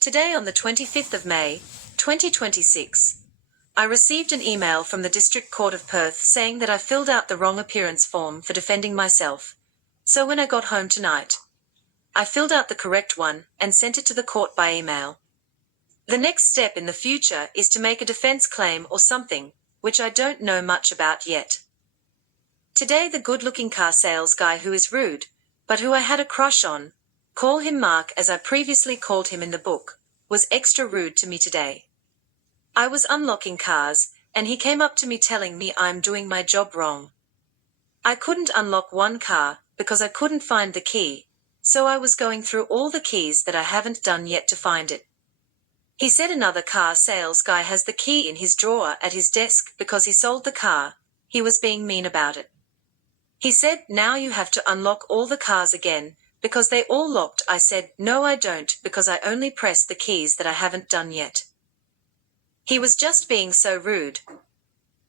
Today on the 25th of May, 2026, I received an email from the District Court of Perth saying that I filled out the wrong appearance form for defending myself. So when I got home tonight, I filled out the correct one and sent it to the court by email. The next step in the future is to make a defense claim or something, which I don't know much about yet. Today the good-looking car sales guy who is rude, but who I had a crush on, call him Mark as I previously called him in the book, was extra rude to me today. I was unlocking cars, and he came up to me telling me I'm doing my job wrong. I couldn't unlock one car because I couldn't find the key, so I was going through all the keys that I haven't done yet to find it. He said another car sales guy has the key in his drawer at his desk because he sold the car. He was being mean about it. He said, now you have to unlock all the cars again, because they all locked. I said, no I don't, because I only pressed the keys that I haven't done yet. He was just being so rude.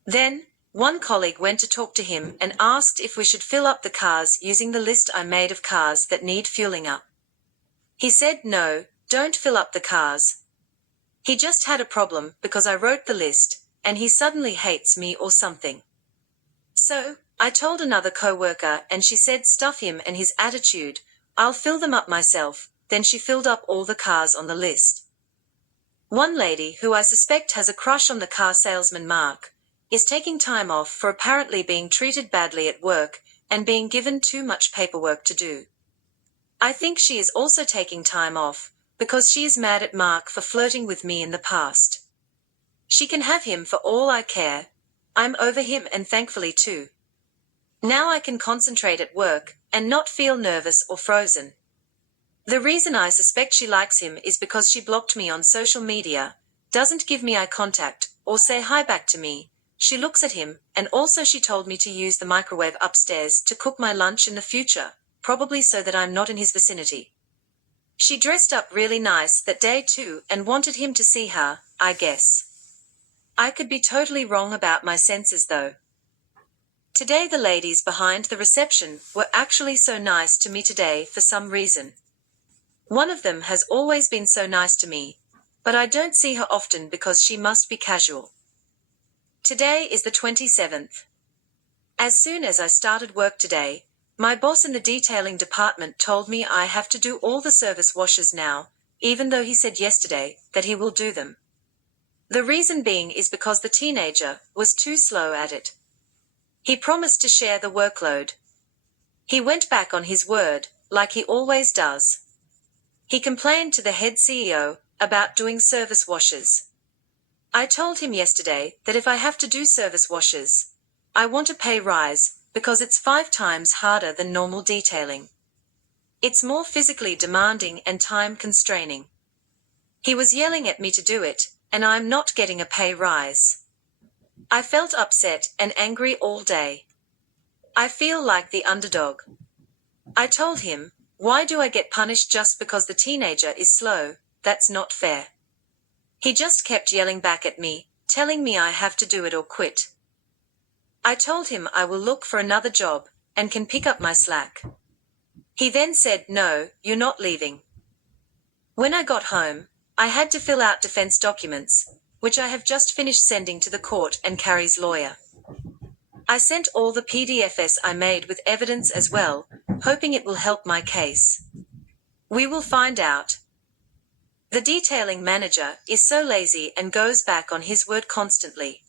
Then, one colleague went to talk to him and asked if we should fill up the cars using the list I made of cars that need fueling up. He said, no, don't fill up the cars. He just had a problem because I wrote the list, and he suddenly hates me or something. So, I told another co-worker and she said stuff him and his attitude, I'll fill them up myself. Then she filled up all the cars on the list. One lady, who I suspect has a crush on the car salesman Mark, is taking time off for apparently being treated badly at work and being given too much paperwork to do. I think she is also taking time off because she is mad at Mark for flirting with me in the past. She can have him for all I care. I'm over him and thankfully too. Now I can concentrate at work and not feel nervous or frozen. The reason I suspect she likes him is because she blocked me on social media, doesn't give me eye contact, or say hi back to me. She looks at him, and also she told me to use the microwave upstairs to cook my lunch in the future, probably so that I'm not in his vicinity. She dressed up really nice that day too and wanted him to see her, I guess. I could be totally wrong about my senses though. Today the ladies behind the reception were actually so nice to me today for some reason. One of them has always been so nice to me, but I don't see her often because she must be casual. Today is the 27th. As soon as I started work today, my boss in the detailing department told me I have to do all the service washes now, even though he said yesterday that he will do them. The reason being is because the teenager was too slow at it. He promised to share the workload. He went back on his word, like he always does. He complained to the head CEO about doing service washes. I told him yesterday that if I have to do service washes, I want a pay rise because it's 5 times harder than normal detailing. It's more physically demanding and time constraining. He was yelling at me to do it, and I'm not getting a pay rise. I felt upset and angry all day. I feel like the underdog. I told him, why do I get punished just because the teenager is slow? That's not fair. He just kept yelling back at me, telling me I have to do it or quit. I told him I will look for another job and can pick up my slack. He then said, no, you're not leaving. When I got home, I had to fill out defense documents, which I have just finished sending to the court and Carrie's lawyer. I sent all the PDFs I made with evidence as well, hoping it will help my case. We will find out. The detailing manager is so lazy and goes back on his word constantly.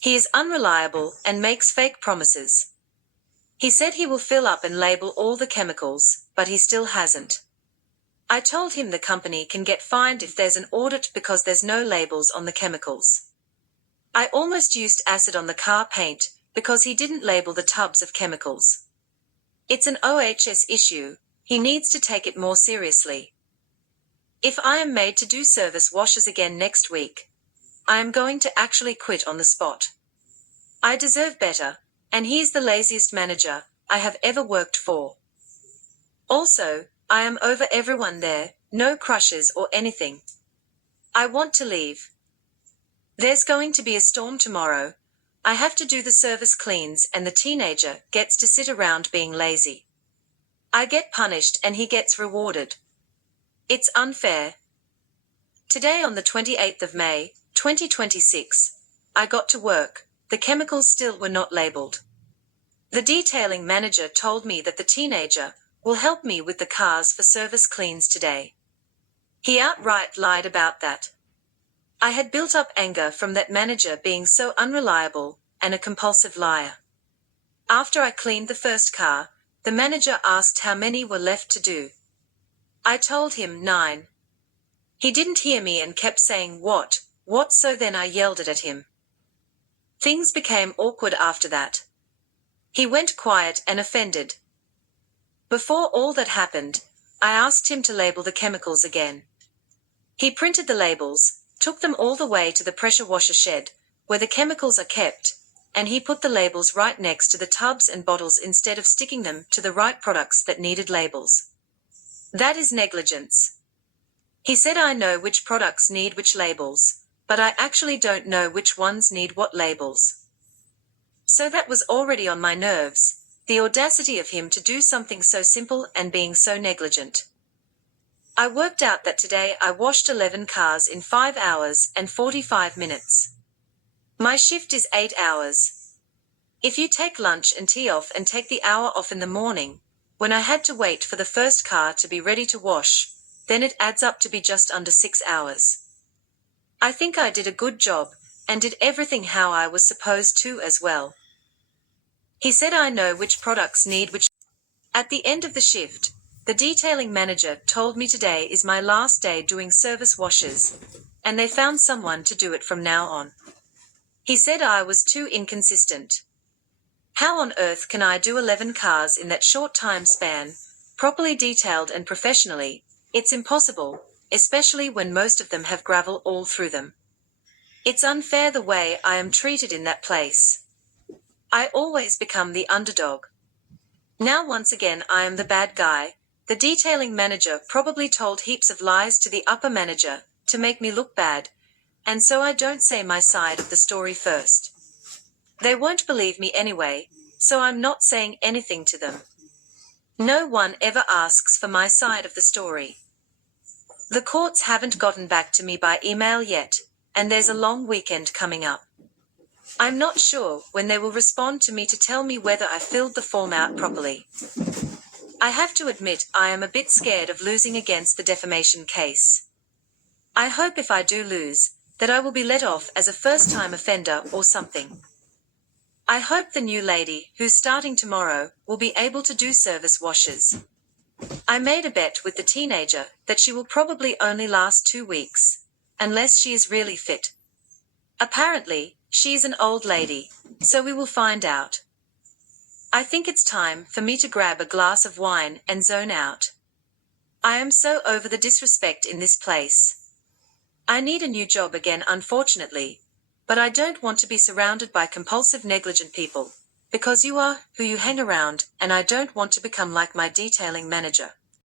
He is unreliable and makes fake promises. He said he will fill up and label all the chemicals, but he still hasn't. I told him the company can get fined if there's an audit because there's no labels on the chemicals. I almost used acid on the car paint because he didn't label the tubs of chemicals. It's an OHS issue. He needs to take it more seriously. If I am made to do service washes again next week, I am going to actually quit on the spot. I deserve better, and he's the laziest manager I have ever worked for. Also, I am over everyone there, no crushes or anything. I want to leave. There's going to be a storm tomorrow. I have to do the service cleans and the teenager gets to sit around being lazy. I get punished and he gets rewarded. It's unfair. Today on the 28th of May, 2026, I got to work. The chemicals still were not labeled. The detailing manager told me that the teenager will help me with the cars for service cleans today. He outright lied about that. I had built up anger from that manager being so unreliable and a compulsive liar. After I cleaned the first car, the manager asked how many were left to do. I told him 9. He didn't hear me and kept saying what, so then I yelled it at him. Things became awkward after that. He went quiet and offended. Before all that happened, I asked him to label the chemicals again. He printed the labels, took them all the way to the pressure washer shed, where the chemicals are kept, and he put the labels right next to the tubs and bottles instead of sticking them to the right products that needed labels. That is negligence. He said I know which products need which labels, but I actually don't know which ones need what labels. So that was already on my nerves, the audacity of him to do something so simple and being so negligent. I worked out that today I washed 11 cars in 5 hours and 45 minutes. My shift is 8 hours. If you take lunch and tea off and take the hour off in the morning, when I had to wait for the first car to be ready to wash, then it adds up to be just under 6 hours. I think I did a good job, and did everything how I was supposed to as well. He said I know which products need which. At the end of the shift, the detailing manager told me today is my last day doing service washes, and they found someone to do it from now on. He said I was too inconsistent. How on earth can I do 11 cars in that short time span, properly detailed and professionally? It's impossible, especially when most of them have gravel all through them. It's unfair the way I am treated in that place. I always become the underdog. Now once again I am the bad guy. The detailing manager probably told heaps of lies to the upper manager to make me look bad, and so I don't say my side of the story first. They won't believe me anyway, so I'm not saying anything to them. No one ever asks for my side of the story. The courts haven't gotten back to me by email yet, and there's a long weekend coming up. I'm not sure when they will respond to me to tell me whether I filled the form out properly. I have to admit I am a bit scared of losing against the defamation case. I hope if I do lose, that I will be let off as a first-time offender or something. I hope the new lady, who's starting tomorrow, will be able to do service washes. I made a bet with the teenager that she will probably only last 2 weeks, unless she is really fit. Apparently, she is an old lady, so we will find out. I think it's time for me to grab a glass of wine and zone out. I am so over the disrespect in this place. I need a new job again, unfortunately, but I don't want to be surrounded by compulsive, negligent people, because you are who you hang around, and I don't want to become like my detailing manager.